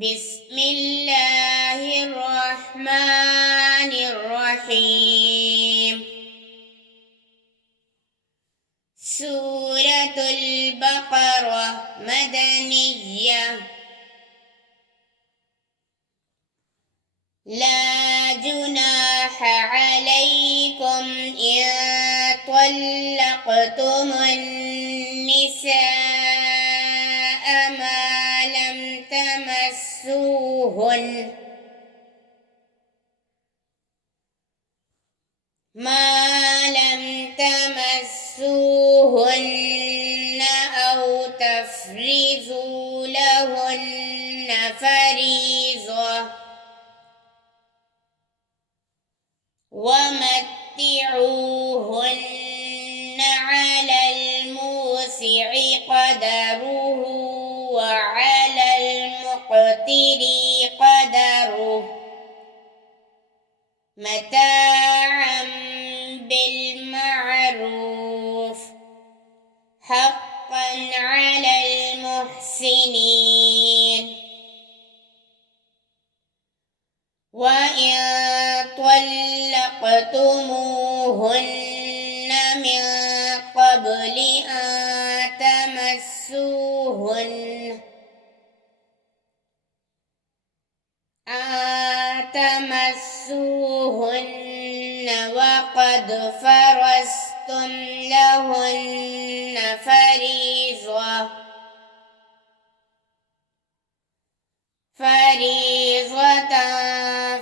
بسم الله الرحمن الرحيم. سورة البقرة مدنية. لا جناح عليكم إن طلقتم النساء ما لم تمسوهن أو تفرضوا لهن فريضة ومتعوهن على الموسع قدره وعلى المقتر قدره متاعا بالمعروف حقا على المحسنين. وإن طلقتموهن من قبل أن تمسوهن وقد فرضتم لهن فريضة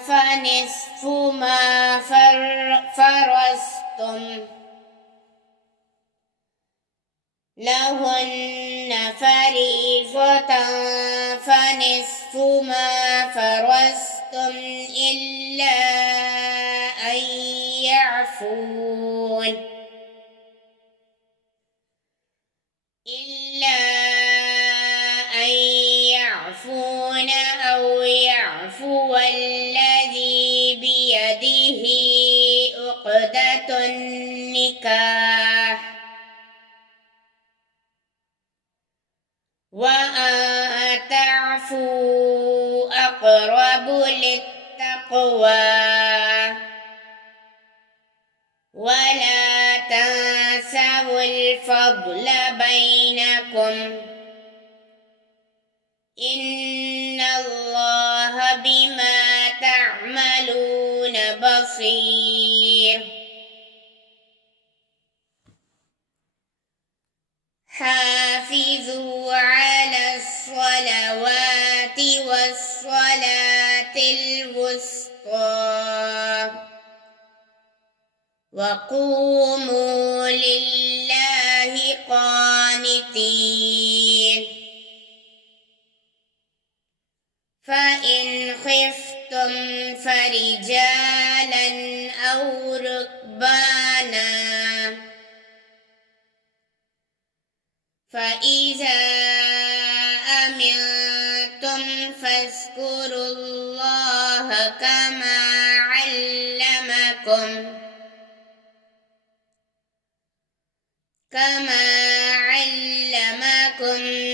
فنصف ما فرضتم لهن فريضة فنصف ما فرضتم إلا أن يعفون أو يعفو الذي بيده عقدة النكاح وأن تعفوا أقرب للتقوى ولا تنسوا الفضل بينكم إن الله بما تعملون بصير. حافظوا على الصلوات والصلاة الوسطى وقوموا لله قانتين. فإن خفتم فرجالا أو ركبانا فإذا أمنتم فاذكروا الله كما علمكم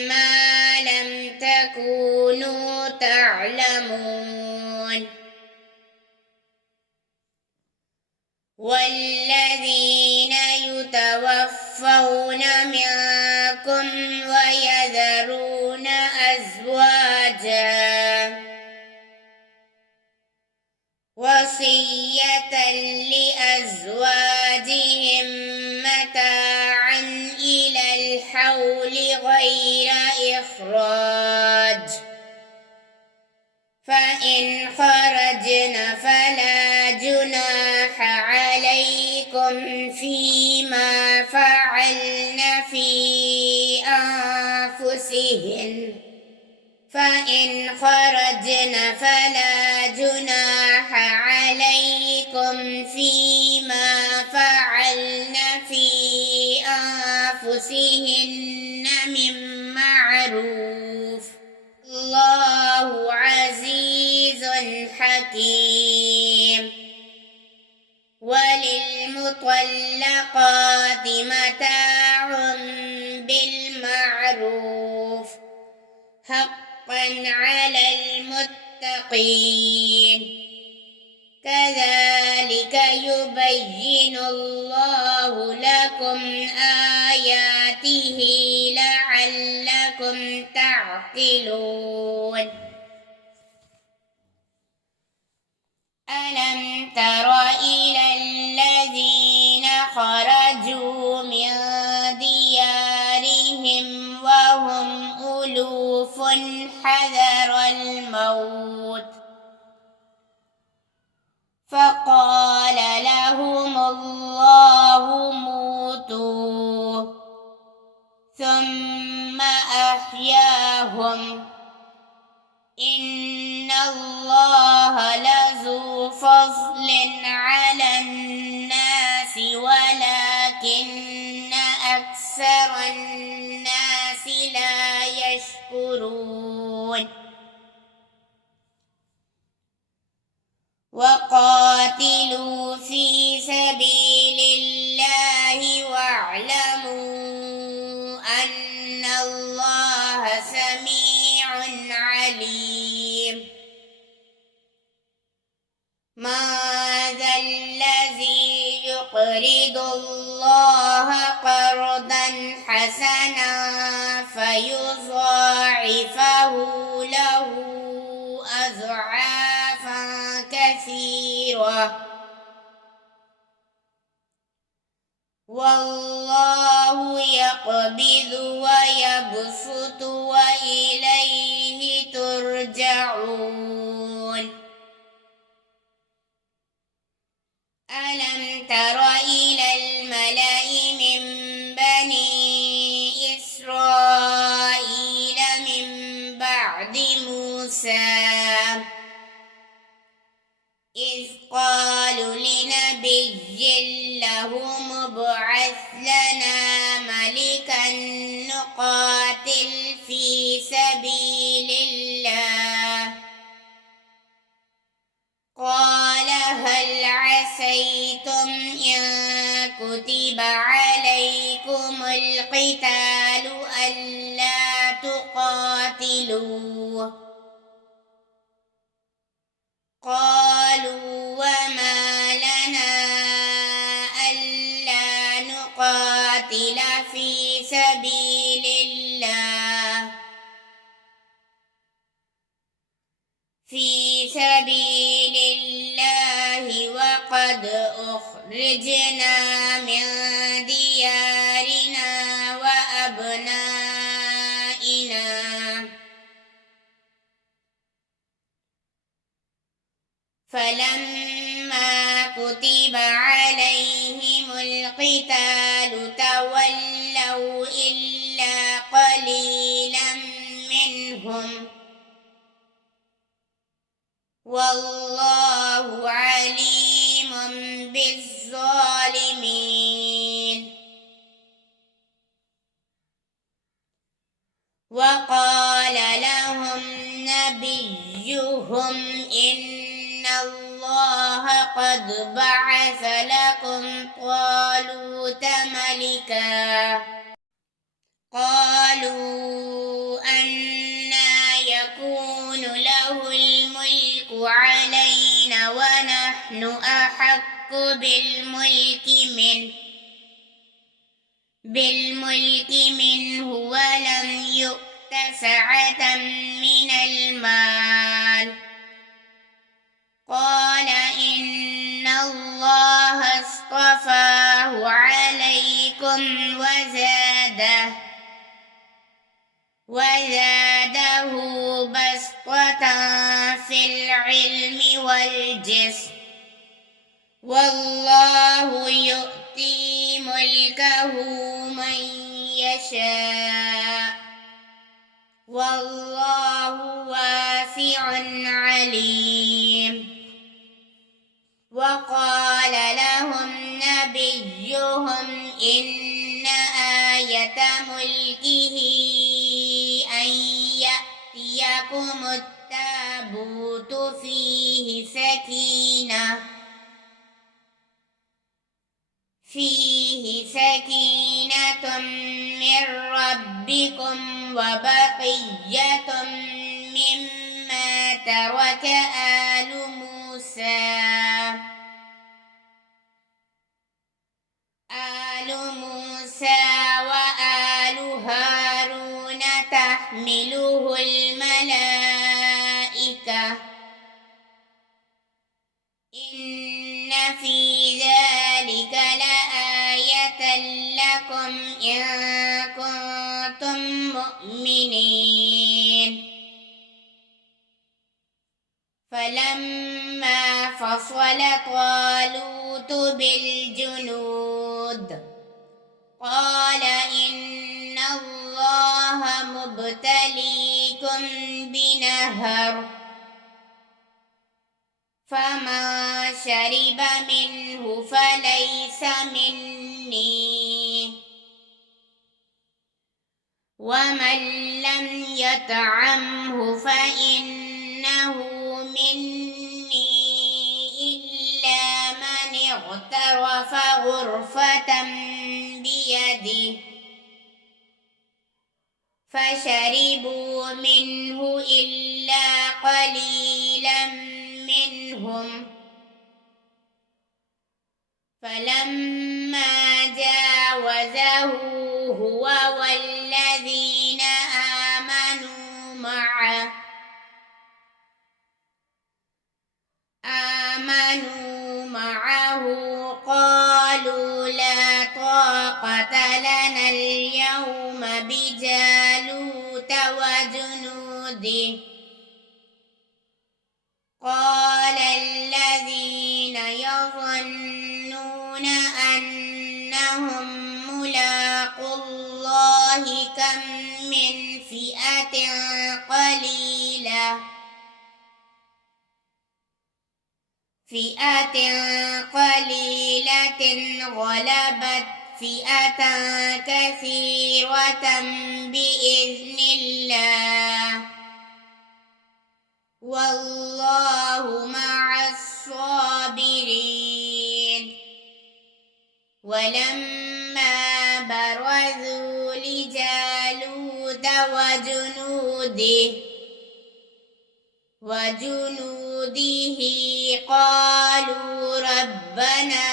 ما لم تكونوا تعلمون. والذين يتوفون منكم ويذرون أزواجا وصية لأزواجهم متاعا إلى الحول غير إخراج فإن خرجن فلا جناح عليكم فيما فعلن في أنفسهن فإن خرجن فلا جناح عليكم فيما فعلن في أنفسهن من معروف الله عزيز حكيم. وللمطلقات متاع بالمعروف حقا حقا على المتقين كذلك يبين الله لكم آياته لعلكم تعقلون ألم تر إلى الذين خرجوا من ديارهم وهم ألوف حذر الموت فقال لهم الله موتوا ثم أحياهم إن الله لذو فضل على الناس ولكن أكثر الناس لا يشكرون وقاتلوا في سبيل الله واعلموا أن الله سميع عليم من ذا الذي يقرض الله قرضا حسنا فيضاعفه له أضعافا كثيرة والله يقبض ويبسط وإليه ترجعون ألم تر إلى الملأ من بني إسرائيل من بعد موسى إذ قالوا لنبي له ابعث لنا ملكا نقاتل في سبيل الله قال هل عسيتم إن كتب عليكم القتال ألا تقاتلوا قالوا وما لنا ألا نقاتل في سبيل الله وقد أخرجنا من ديارنا وأبنائنا فلما كتب عليهم القتال تولوا إلا قليلا منهم والله عليم بالظالمين وقال لهم نبيهم إن الله قد بعث لكم طالوت ملكا قالوا أنى يكون له الملك علينا ونحن أحق بالملك منه ولم يؤت سعة من المال قال إن الله اصطفاه عليكم وزاده بسطة في العلم والجسم والله يؤتي ملكه من يشاء والله واسع عليم وقال لهم نبيهم إن آية ملكه أن يأتيكم التابوت فيه سكينة من ربكم وبقية بارك آل موسى وآل هارون تحمله الملائكة إن في ذلك لآية لكم إن كنتم مؤمنين فلما فصل طالوت بالجنود قال إن الله مبتليكم بنهر فمن شرب منه فليس مني ومن لم يطعمه فإنه مني إلا من اغترف غرفة بيده فشربوا منه إلا قليلا منهم فلما جاوزه هو والذين آمنوا معه قالوا لا طاقة لنا اليوم بجالوت وجنوده قال الذين يظنون أنهم ملاقو الله كم من فئة قليلة غلبت فئة كثيرة بإذن الله والله مع الصابرين ولما برزوا لجالوت وجنوده قالوا ربنا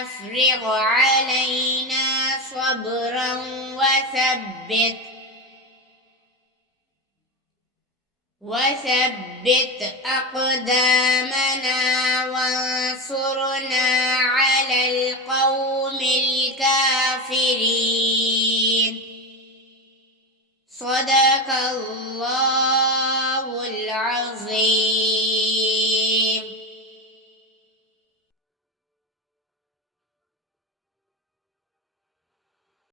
أفرغ علينا صبرا وثبت أقدامنا وانصرنا على القوم الكافرين صدق الله العظيم.